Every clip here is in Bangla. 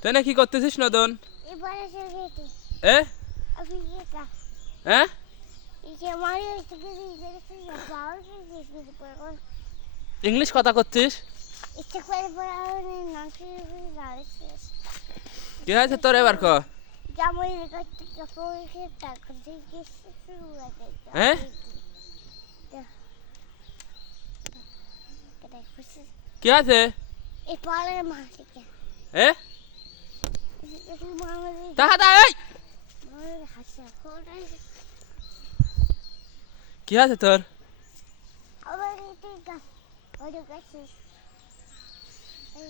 তুই না কি করতেছিস নদন? এবারে সেটা এ আমি এটা হ্যাঁ এই আমার থেকে দিয়েছে বাবা দিয়েছে পর ইংলিশ কথা করছিস? ইচ্ছে করে পড়ানো নাকি যাচ্ছে কি হয়েছে তোর এবার ক? জামাই করতে কাপড়কে তারপর থেকে শুরু হয়ে হ্যাঁ কি আছে? এই পাড়ার মাটিকে এ তাহা দা এই হাসা কি আছে তোর? আবার এটা গাছ ওটা গাছ এই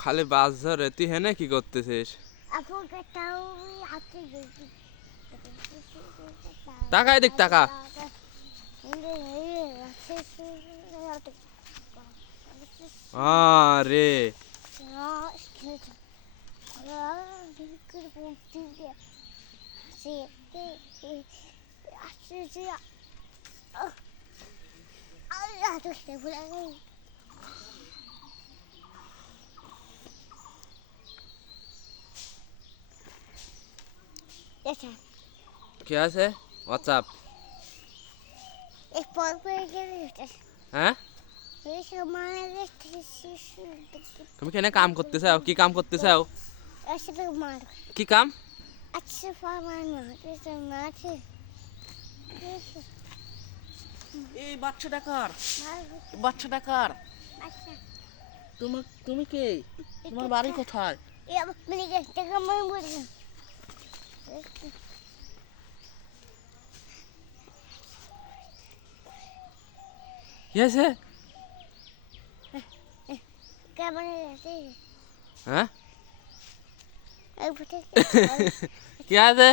খালি বাস ধরে তুই হেনে কি করতেছিস? আপু কাটাও হাতে গেছি টাকা দেখ টাকা আরে কি আছে? হোয়াটসঅ্যাপ হ্যাঁ তুমি কেন কাম করতে চাও? কি কাম করতে চাও? কি কাম? আচ্ছা মাঠে এই বাচ্চাটা কার? বাচ্চাটা কার? আচ্ছা তুমি কে? তোমার বাড়ি কোথায়? এই আমার প্লিজ টাকা মনে বলি কি আছে? কেমন আছে হ্যাঁ এই ফুটে কি আছে?